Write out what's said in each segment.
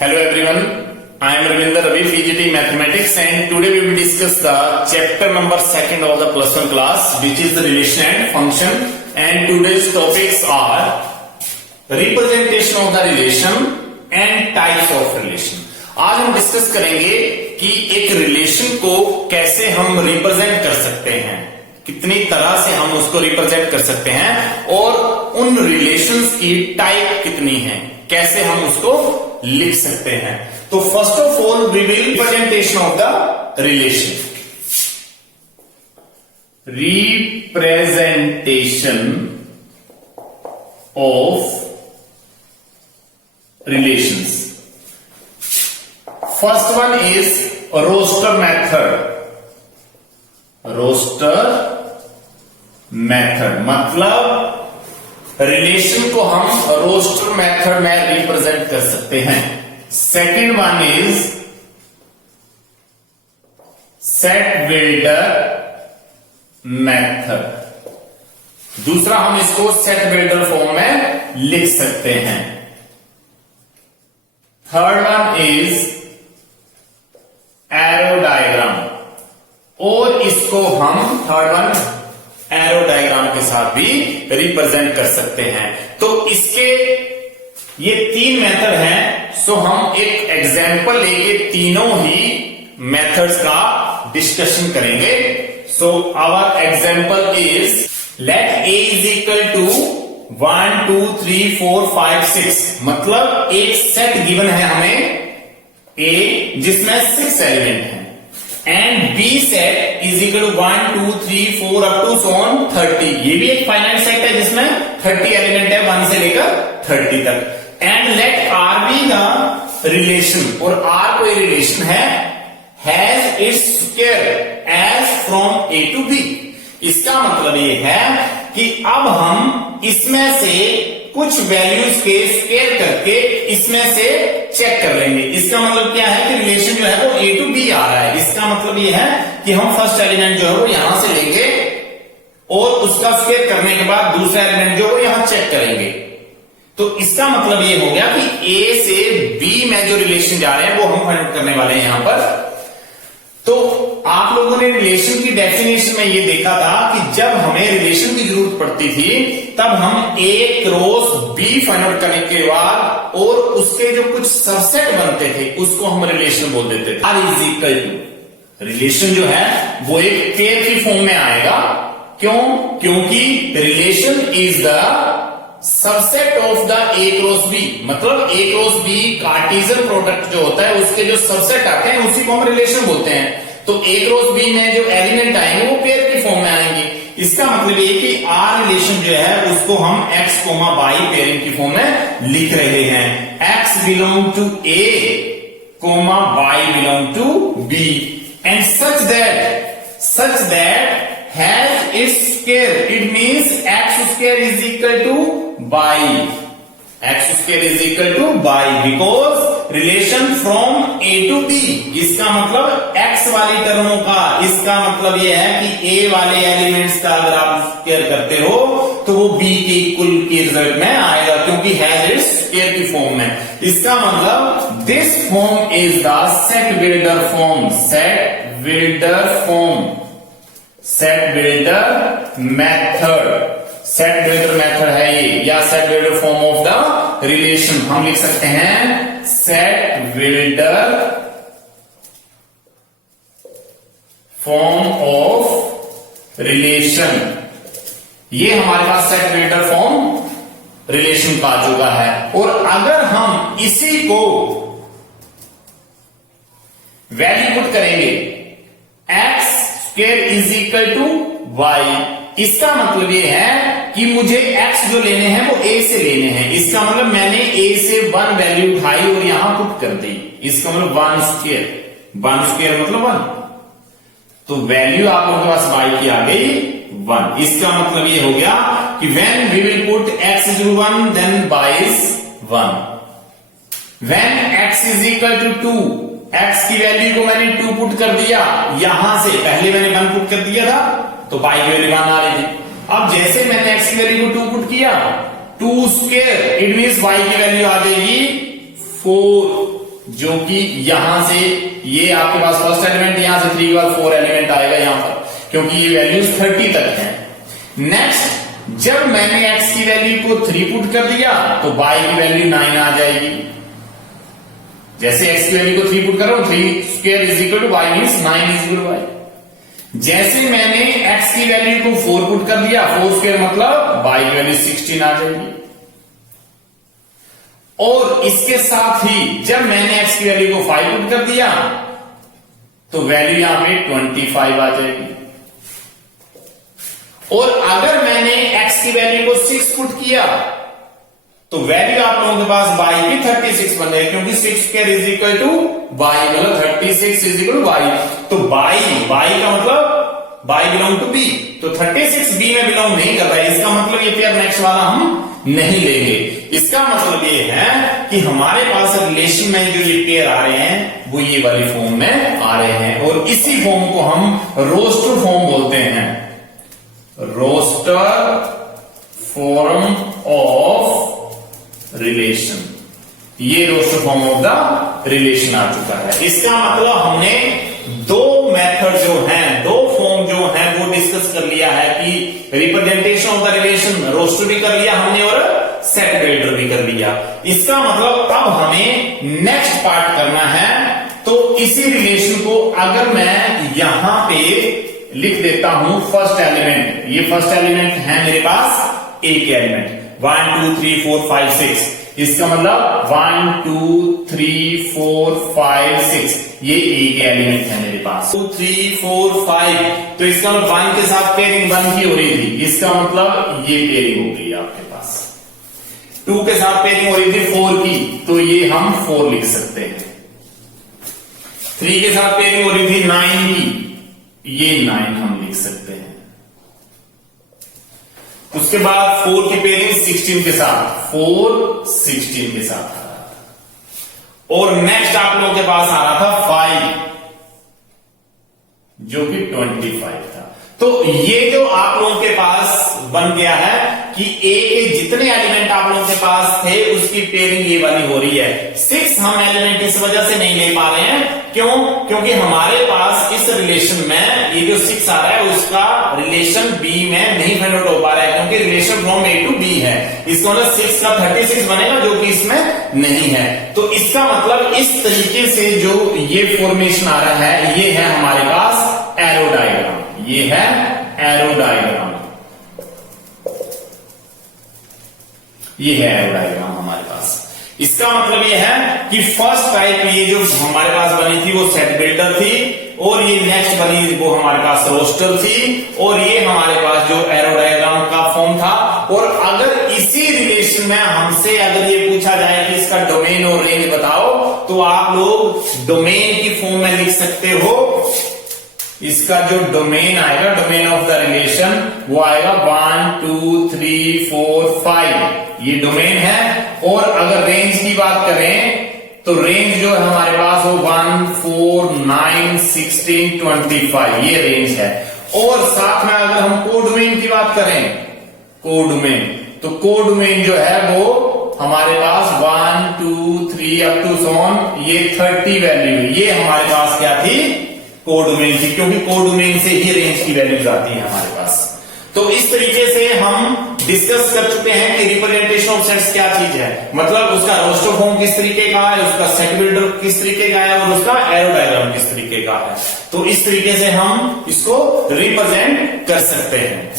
Hello everyone, I am Ravinder Ravi, PGT Mathematics, and today we will discuss the chapter number 2 of the plus 1 class, which is the relation and function. And today's topics are representation of the relation and types of relation. आज हम discuss करेंगे कि एक relation को कैसे हम represent कर सकते हैं, कितनी तरह से हम उसको रिप्रेजेंट कर सकते हैं और उन रिलेशंस की टाइप कितनी है, कैसे हम उसको लिख सकते हैं. तो first of all we will representation of the relation. Representation of relations. First one is roster method. Roster method मतलब रिलेशन को हम रोस्टर मेथड में रिप्रेजेंट कर सकते हैं. Second one is set builder method. दूसरा हम इसको सेट बिल्डर फॉर्म में लिख सकते हैं. Third one is arrow diagram और इसको हम थर्ड वन एरो डायग्राम के साथ भी रिप्रेजेंट कर सकते हैं. तो इसके ये तीन मेथड हैं. सो हम एक एग्जांपल लेके तीनों ही मेथड्स का डिस्कशन करेंगे. So our example is let A is equal to 1 2 3 4 5 6. मतलब एक सेट गिवन है हमें ए जिसमें 6 एलिमेंट हैं and B set is equal to 1 2 3 4 up to so on 30. ये भी एक फाइनाइट सेट है जिसमें 30 एलिमेंट है 1 से लेकर 30 तक. And let R be the relation और आर कोई रिलेशन है has its square as from A to B. इसका मतलब ये है कि अब हम इसमें से कुछ वैल्यूज के स्क्वायर करके इसमें से चेक कर लेंगे. इसका मतलब क्या है कि रिलेशन जो है वो ए टू बी आ रहा है. इसका मतलब ये है कि हम फर्स्ट एलिमेंट जो है वो यहां से लेंगे और उसका स्क्वायर करने के बाद दूसरा एलिमेंट जो है वो यहां चेक करेंगे. तो इसका मतलब ये हो गया कि ए से बी में जो रिलेशन जा रहे हैं वो हम फाइंड आउट करने वाले हैं यहां पर. तो आप लोगों ने रिलेशन की डेफिनेशन में ये देखा था कि जब हमें रिलेशन की जरूरत पड़ती थी तब हम ए क्रॉस बी फाइंड आउट करने के बाद और उसके जो कुछ सबसेट बनते थे उसको हम रिलेशन बोल देते थे. R is equal to relation जो है वो एक पेयर की फॉर्म में आएगा. क्यों? क्योंकि relation is the subset of the A cross B. मतलब A cross B Cartesian product जो होता है उसके जो सबसेट आते हैं उसी को हम रिलेशन बोलते हैं. तो ए क्रॉस बी में जो एलिमेंट आएंगे वो पेयर की फॉर्म में आएंगे. इसका मतलब ये कि आर रिलेशन जो है उसको हम x, y पेयरिंग की फॉर्म में लिख रहे हैं. x belong to a, y belong to b and such that has its square. It means x square is equal to y. x square is equal to y because relation from a to b. इसका मतलब x वाली टर्मों का इसका मतलब यह है कि a वाले एलिमेंट्स का अगर आप स्क्वायर करते हो तो वो b के इक्वल के रिजल्ट में आएगा क्योंकि हैज इट्स स्क्वायर की फॉर्म में. इसका मतलब this form is the set builder form. Set builder form, set builder method. Set builder method है ये या set builder form of the relation. हम लिख सकते हैं set builder form of relation. ये हमारे पास सेट बिल्डर फॉर्म रिलेशन का आ चुका है. और अगर हम इसी को वैल्यू पुट करेंगे x square is equal to y. इसका मतलब ये है कि मुझे x जो लेने हैं वो a से लेने हैं. इसका मतलब मैंने a से 1 वैल्यू उठाई और यहां पुट कर दी. इसका मतलब 1 स्क्वायर मतलब 1. तो वैल्यू आप लोगों के पास y की आ गई 1. इसका मतलब ये हो गया कि when we will put x is 1 then y is 1. when x is equal to 2, x की वैल्यू को मैंने 2 पुट कर दिया. यहां से पहले मैंने 1 पुट कर दिया था तो y की वैल्यू 1 आ रही थी. अब जैसे मैंने x की वैल्यू को 2 पुट किया 2 स्क्वायर इट मींस y की वैल्यू आ जाएगी 4. जो कि यहां से ये आपके पास फर्स्ट एलिमेंट, यहां से 3 के बाद 4 एलिमेंट आएगा यहां पर, क्योंकि ये वैल्यूज 30 तक है। नेक्स्ट, जब मैंने x की वैल्यू को 3 पुट कर दिया तो y की वैल्यू 9 आ जाएगी। जैसे x की वैल्यू को 3 पुट कर रहा हूं, 3 square is equal to y means 9 is equal to y। जैसे मैंने x की वैल्यू को 4 पुट कर दिया, 4 स्क्वायर मतलब y की वैल्यू 16 आ जाएगी। और इसके साथ ही जब मैंने x की वैल्यू को 5 पुट कर दिया तो वैल्यू यहां पे 25 आ जाएगी। और अगर मैंने x की वैल्यू को 6 पुट किया तो वैल्यू आप लोगों के पास y की 36 बन जाएगी, क्योंकि 6 square is equal to y, मतलब 36 इज इक्वल टू y। तो y का मतलब y बिलोंग टू b, तो 36 b में बिलोंग नहीं कर रहा है। इसका मतलब ये पेयर नेक्स्ट वाला हम नहीं लेंगे। इसका मतलब ये है कि हमारे पास रिलेशन में जो ये पेयर आ रहे हैं वो ये वाली फॉर्म में आ रहे हैं, और इसी फॉर्म को हम रोस्टर फॉर्म बोलते हैं। रोस्टर फॉर्म ऑफ रिलेशन, ये roster form of the relation आ चुका है। इसका मतलब हमने दो मेथड जो हैं, दो फॉर्म जो हैं वो डिस्कस कर लिया है कि representation of the relation roster भी कर लिया हमने और सेट बिल्डर भी कर लिया। इसका मतलब अब हमें नेक्स्ट पार्ट करना है। तो इसी रिलेशन को अगर मैं यहां पे लिख देता हूं फर्स्ट एलिमेंट, ये फर्स्ट एलिमेंट है मेरे पास एक एलिमेंट 1 2 3 4 5 6, इसका मतलब 1 2 3 4 5 6 ये एक एलिमेंट है मेरे पास। 2 3 4 5, तो इसका मतलब 1 के साथ पेयरिंग 1 की हो रही थी, इसका मतलब ये पेयरिंग हो गई आपके पास। 2 के साथ पेयरिंग हो रही थी 4 की, तो ये हम 4 लिख सकते हैं। 3 के साथ पेयरिंग हो रही थी 9 की, ये 9 हम लिख सकते हैं। उसके बाद 4 की पेयरिंग 16 के साथ, 4 16 के साथ आ रहा था। और नेक्स्ट आप लोगों के पास आ रहा था 5 जो कि 25 था। तो ये जो आप लोगों के पास बन गया है कि ए के जितने एलिमेंट आप लोगों के पास थे उसकी पेयरिंग ये वाली हो रही है। 6 हम एलिमेंट इस वजह से नहीं ले पा रहे हैं, क्यों? क्योंकि हमारे पास इस रिलेशन में ये जो 6 आ रहा है उसका रिलेशन बी में नहीं फाइंड आउट हो पा रहा है, क्योंकि relation from A to B है। इसका मतलब 6 का 36 बनेगा जो कि इसमें नहीं है। तो इसका मतलब इस तरीके से जो ये फॉर्मेशन आ रहा है ये है हमारे पास एरो डायग्राम, ये है एरो डायग्राम, ये है एरो डायग्राम हमारे पास। इसका मतलब ये है कि फर्स्ट टाइप ये जो हमारे पास बनी थी वो सेट बिल्डर थी, और ये नेक्स्ट बनी वो हमारे पास रोस्टर थी, और ये हमारे पास जो एरो डायग्राम का फॉर्म था। और अगर इसी रिलेशन में हमसे अगर ये पूछा जाए कि इसका डोमेन और रेंज बताओ, तो आप लोग डोमेन की फॉर्म में लिख सकते हो। इसका जो डोमेन आएगा, डोमेन ऑफ द रिलेशन, वो आएगा 1 2 3 4 5, ये डोमेन है। और अगर रेंज की बात करें तो रेंज जो है हमारे पास वो 1 4 9 16 25, ये रेंज है। और साथ में अगर हम कोडोमेन की बात करें, कोडोमेन, तो कोडोमेन जो है वो हमारे पास 1 2 3 अप टू सॉन ये 30 वैल्यू, ये हमारे पास क्या थी? कोडोमेन थी, क्योंकि कोडोमेन से ही रेंज की वैल्यूज आती है हमारे पास। तो इस तरीके से हम डिस्कस कर चुके हैं कि रिप्रेजेंटेशन ऑफ सेट्स क्या चीज है, मतलब उसका रोस्टर फॉर्म किस तरीके का है, उसका सेट बिल्डर किस तरीके का है, और उसका एरो डायग्राम किस तरीके का है। तो इस तरीके से हम इसको रिप्रेजेंट कर सकते हैं।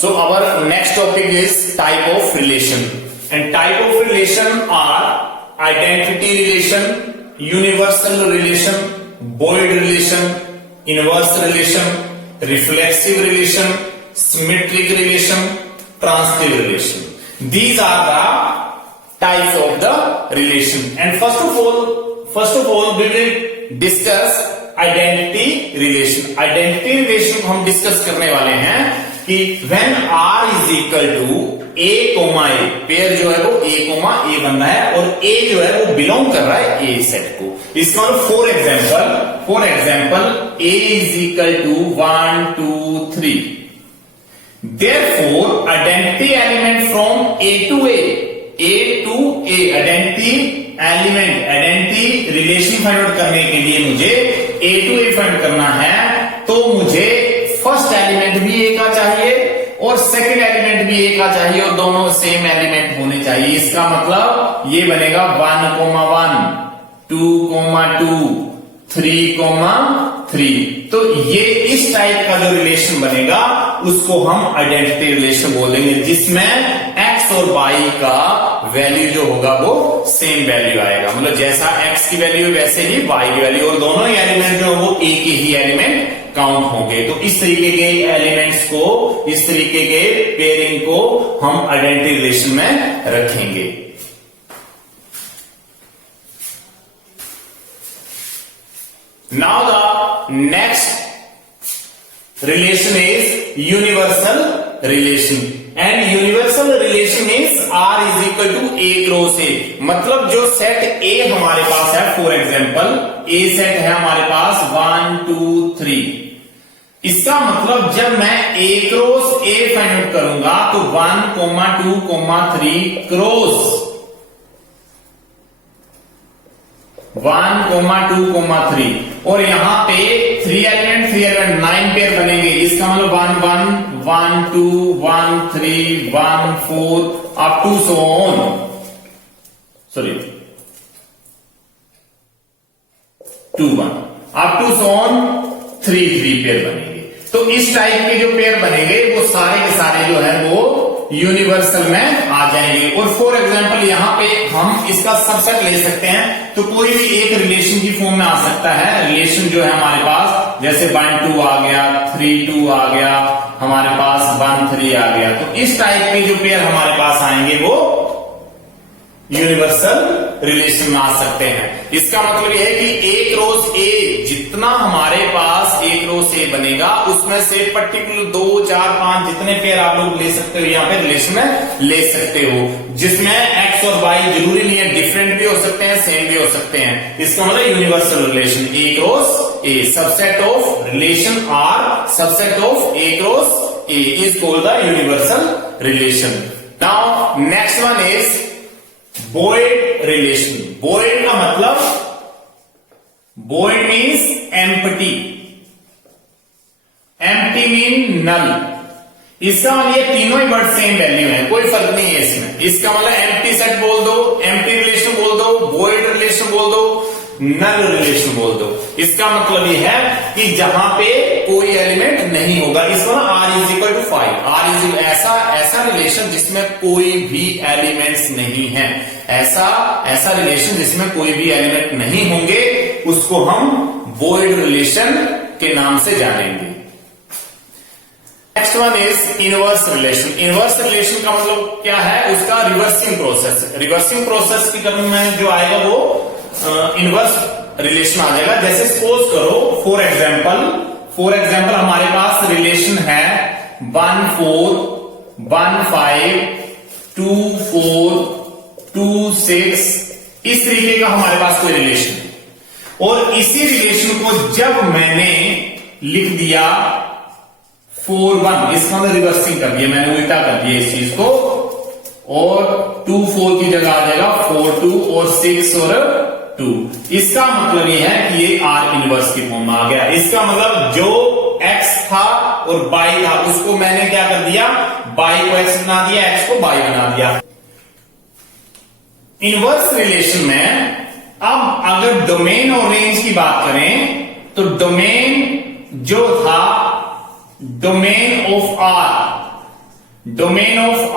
So our next topic is type of relation, and type of relation are identity relation, universal relation, void relation, inverse relation, reflexive relation, symmetric relation, transitive relation. These are the types of the relation. And first of all, we will discuss identity relation. Identity relation को हम discuss करने वाले हैं कि when R is equal to A, A, pair जो है वो A, A बन रहा है, और A जो है वो बिलोंग कर रहा है A सेट को। इसका मतलब for example A is equal to 1 2 3, therefore identity element from A to A A to A identity relation find out करने के लिए मुझे ए टू ए फाइंड करना है, तो मुझे फर्स्ट एलिमेंट भी ए का चाहिए और सेकंड एलिमेंट भी ए का चाहिए और दोनों सेम एलिमेंट होने चाहिए। इसका मतलब ये बनेगा 1,1, 2,2, 3,3। तो ये इस टाइप का जो रिलेशन बनेगा उसको हम आइडेंटिटी रिलेशन बोलेंगे, जिसमें एक्स और वाई का वैल्यू जो होगा वो सेम वैल्यू आएगा। मतलब जैसा एक्स की वैल्यू वैसे ही वाई की वैल्यू, और दोनों ही एलिमेंट जो वो एक ही एलिमेंट काउंट होंगे। तो इस तरीके के एलिमेंट्स को, इस तरीके के पेयरिंग को हम आइडेंटिटी रिलेशन में रखेंगे। Now the next relation is universal relation, and universal relation means R is equal to A cross A। मतलब जो सेट A हमारे पास है, फॉर एग्जाम्पल A सेट है हमारे पास 1, 2, 3। इसका मतलब जब मैं A cross A find out करूंगा तो 1, 2, 3 क्रॉस 1, 2, 3, और यहां पे 3 एलिमेंट 9 पेयर बनेंगे। इसका मतलब 1, 1, 2, 1, 3, 1, 4 up to so on, sorry 2, 1 up to so on 3 pair बनेंगे। तो इस टाइप के जो पेयर बनेंगे वो सारे के सारे जो है वो यूनिवर्सल में आ जाएंगे। और फॉर एग्जाम्पल यहां पे हम इसका सबसेट ले सकते हैं, तो कोई भी एक रिलेशन की फॉर्म में आ सकता है। रिलेशन जो है हमारे पास जैसे 1, 2 आ गया, 3, 2 आ गया, हमारे पास 1, 3 आ गया। तो इस टाइप के जो पेयर हमारे पास आएंगे वो यूनिवर्सल रिलेशन में आ सकते हैं। इसका मतलब यह है कि ए क्रॉस ए, जितना हमारे पास ए क्रॉस ए बनेगा उसमें से पर्टिकुलर 2, 4, 5 जितने पेयर आप लोग ले सकते हो यहाँ पे रिलेशन में ले सकते हो, जिसमें एक्स और वाई जरूरी नहीं है, डिफरेंट भी हो सकते हैं, सेम भी हो सकते हैं। इसका मतलब universal relation A cross A, subset of relation R, subset of A cross A is called the universal relation. Now next one is void relation। void का मतलब, void means empty, empty mean null। इसका मतलब ये तीनों ही word same value है, कोई फर्क नहीं है इसमें। इसका मतलब empty सेट बोल दो, empty रिलेशन बोल दो, void रिलेशन बोल दो, नल रिलेशन बोल दो। इसका मतलब ये है कि जहां पे कोई एलिमेंट नहीं होगा। इसका R is equal to 5। R is ऐसा रिलेशन जिसमें कोई भी एलिमेंट्स नहीं है, ऐसा रिलेशन जिसमें कोई भी एलिमेंट नहीं होंगे, उसको हम वॉइड रिलेशन के नाम से जानेंगे। Next one is inverse relation. Inverse relation का मतलब क्या है? उसका रिवर्सिंग प्रोसेस। रिवर्सिंग प्रोसेस की टर्म में जो आएगा वो इनवर्स रिलेशन आ जाएगा। जैसे सपोज करो फॉर एग्जाम्पल हमारे पास रिलेशन है 1, 4, 1, 5, 2, 4, 2, 6, इस तरीके का हमारे पास कोई रिलेशन, और इसी रिलेशन को जब मैंने लिख दिया 4, 1, इसका मतलब रिवर्सिंग कर दिया, मैंने उल्टा कर दिया इस चीज को, और 2, 4 की जगह आ जाएगा 4, 2 और 6 और 2। इसका मतलब ये है कि ये आर इनवर्स की फॉर्म में आ गया। इसका मतलब जो x था और y था उसको मैंने क्या कर दिया, y को x बना दिया, x को y बना दिया। इनवर्स रिलेशन में अब अगर डोमेन और रेंज की बात करें तो डोमेन जो था, डोमेन ऑफ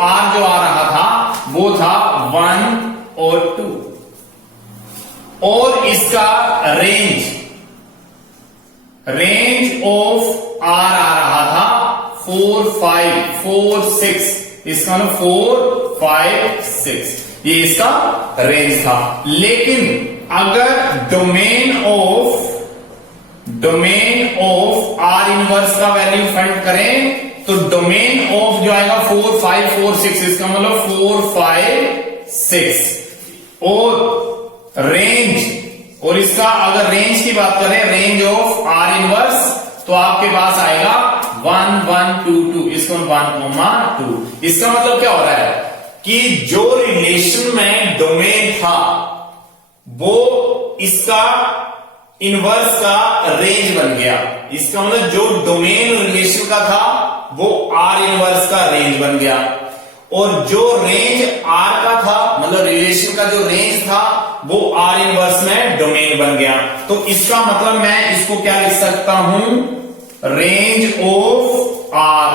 R जो आ रहा था वो था 1 और 2, और इसका रेंज ऑफ R आ रहा था 4, 5, 4, 6, इसका मतलब 4, 5, 6, ये इसका रेंज था। लेकिन अगर डोमेन ऑफ R इनवर्स का वैल्यू फाइंड करें तो डोमेन ऑफ जो आएगा 4, 5, 4, 6, इसका मतलब 4, 5, 6, और रेंज, और इसका अगर रेंज की बात करें, रेंज ऑफ R इनवर्स, तो आपके पास आएगा 1, 1, 2, 2, इसको 1, 2। इसका मतलब क्या हो रहा है कि जो रिलेशन में डोमेन था वो इसका इनवर्स का रेंज बन गया। इसका मतलब जो डोमेन रिलेशन का था वो आर इनवर्स का रेंज बन गया, और जो रेंज आर का था मतलब रिलेशन का जो रेंज था वो आर इनवर्स में डोमेन बन गया। तो इसका मतलब मैं इसको क्या लिख सकता हूं, रेंज ऑफ आर,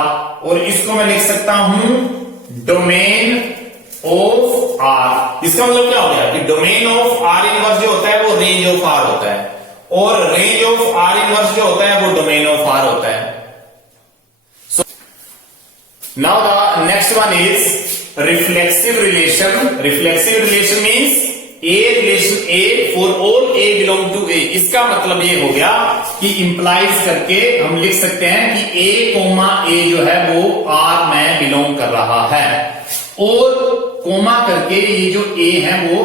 और इसको मैं लिख सकता हूं डोमेन ऑफ आर। इसका मतलब क्या हो गया कि डोमेन ऑफ आर इनवर्स जो होता है वो रेंज ऑफ आर होता है, और रेंज ऑफ आर इनवर्स जो होता है वो डोमेन ऑफ आर होता है। So now the next one is reflexive relation. Reflexive relation means A relation A for all A belong to A। इसका मतलब ये हो गया कि इंप्लाइज करके हम लिख सकते हैं कि A कोमा A जो है वो R में बिलोंग कर रहा है, और कोमा करके ये जो A है वो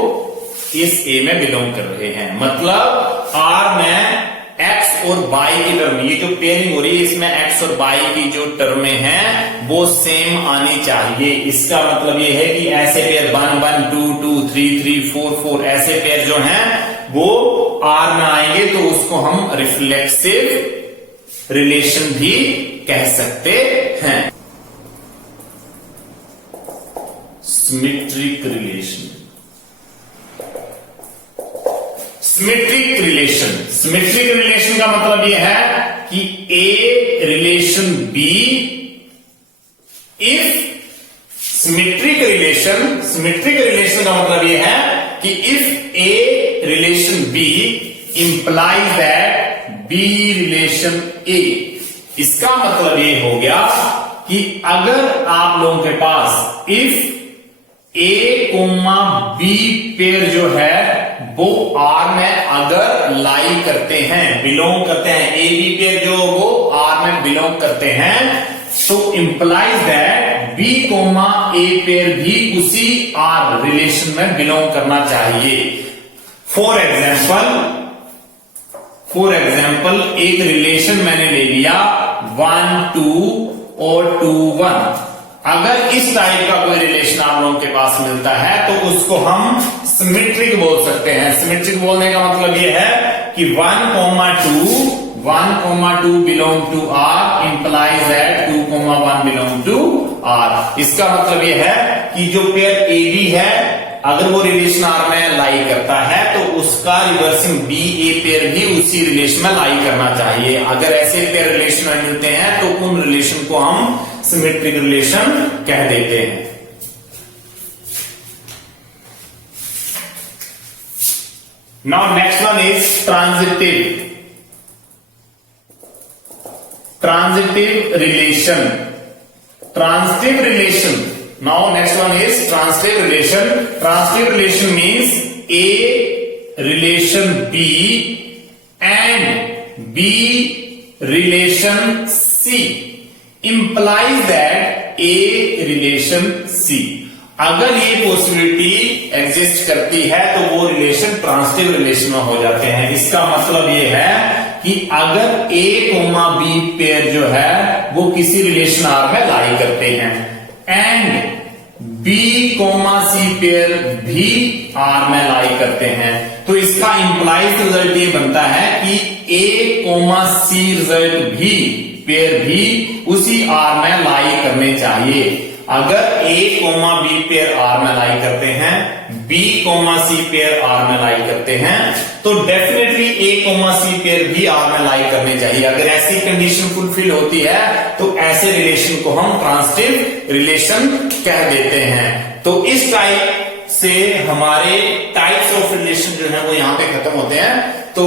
इस A में बिलोंग कर रहे हैं। मतलब R में X और Y की टर्म, ये जो पेयरिंग हो रही है इसमें X और Y की जो टर्में हैं वो सेम आनी चाहिए। इसका मतलब ये है कि ऐसे पेयर 1 1 2 2 3 3 4 4 ऐसे पेयर जो हैं वो R में आएंगे, तो उसको हम रिफ्लेक्सिव रिलेशन भी कह सकते हैं। Symmetric relation, symmetric relation, symmetric relation का मतलब यह है कि A relation B if symmetric relation, symmetric relation का मतलब यह है कि if A relation B implies that B relation A। इसका मतलब ये हो गया कि अगर आप लोगों के पास if A comma B pair जो है वो R में अगर लाई करते हैं, बिलोंग करते हैं, A B पेयर जो वो R में बिलोंग करते हैं, तो implies that B comma A pair भी उसी R रिलेशन में बिलोंग करना चाहिए। फॉर एग्जाम्पल एक रिलेशन मैंने ले लिया 1 2 और 2 1। अगर इस टाइप का कोई रिलेशन आप लोगों के पास मिलता है तो उसको हम सिमेट्रिक बोल सकते हैं। सिमेट्रिक बोलने का मतलब यह है कि 1 2 belong to R implies that 2 1 belong to R। इसका मतलब यह है कि जो पेयर AB है अगर वो रिलेशन R में लाई करता है तो उसका रिवर्सिंग BA पेयर भी उसी रिलेशन में लाई करना चाहिए। अगर ऐसे पेयर रिलेशन में मिलते हैं तो उन रिलेशन को हम सिमेट्रिक रिलेशन कह देते हैं। Now next one is transitive relation. Transitive relation, now next one is transitive relation. Transitive relation means A relation B and B relation C implies that A relation C। अगर ये possibility exist करती है तो वो relation transitive relation में हो जाते हैं। इसका मतलब ये है कि अगर A कोमा B पेयर जो है वो किसी रिलेशन R में लाई करते हैं and B comma C pair भी R में लाई करते हैं, तो इसका इंप्लाइज रिजल्ट ये बनता है कि A कोमा C रिजल्ट भी पेयर भी उसी R में लाई करने चाहिए। अगर A comma B pair R में लाई करते हैं, B comma C pair R में लाई करते हैं, तो definitely A comma C pair भी R में लाई करने चाहिए। अगर ऐसी कंडीशन फुलफिल होती है तो ऐसे रिलेशन को हम ट्रांजिटिव रिलेशन कह देते हैं। तो इस टाइप से हमारे टाइप्स ऑफ रिलेशन जो है वो यहां पे खत्म होते हैं। तो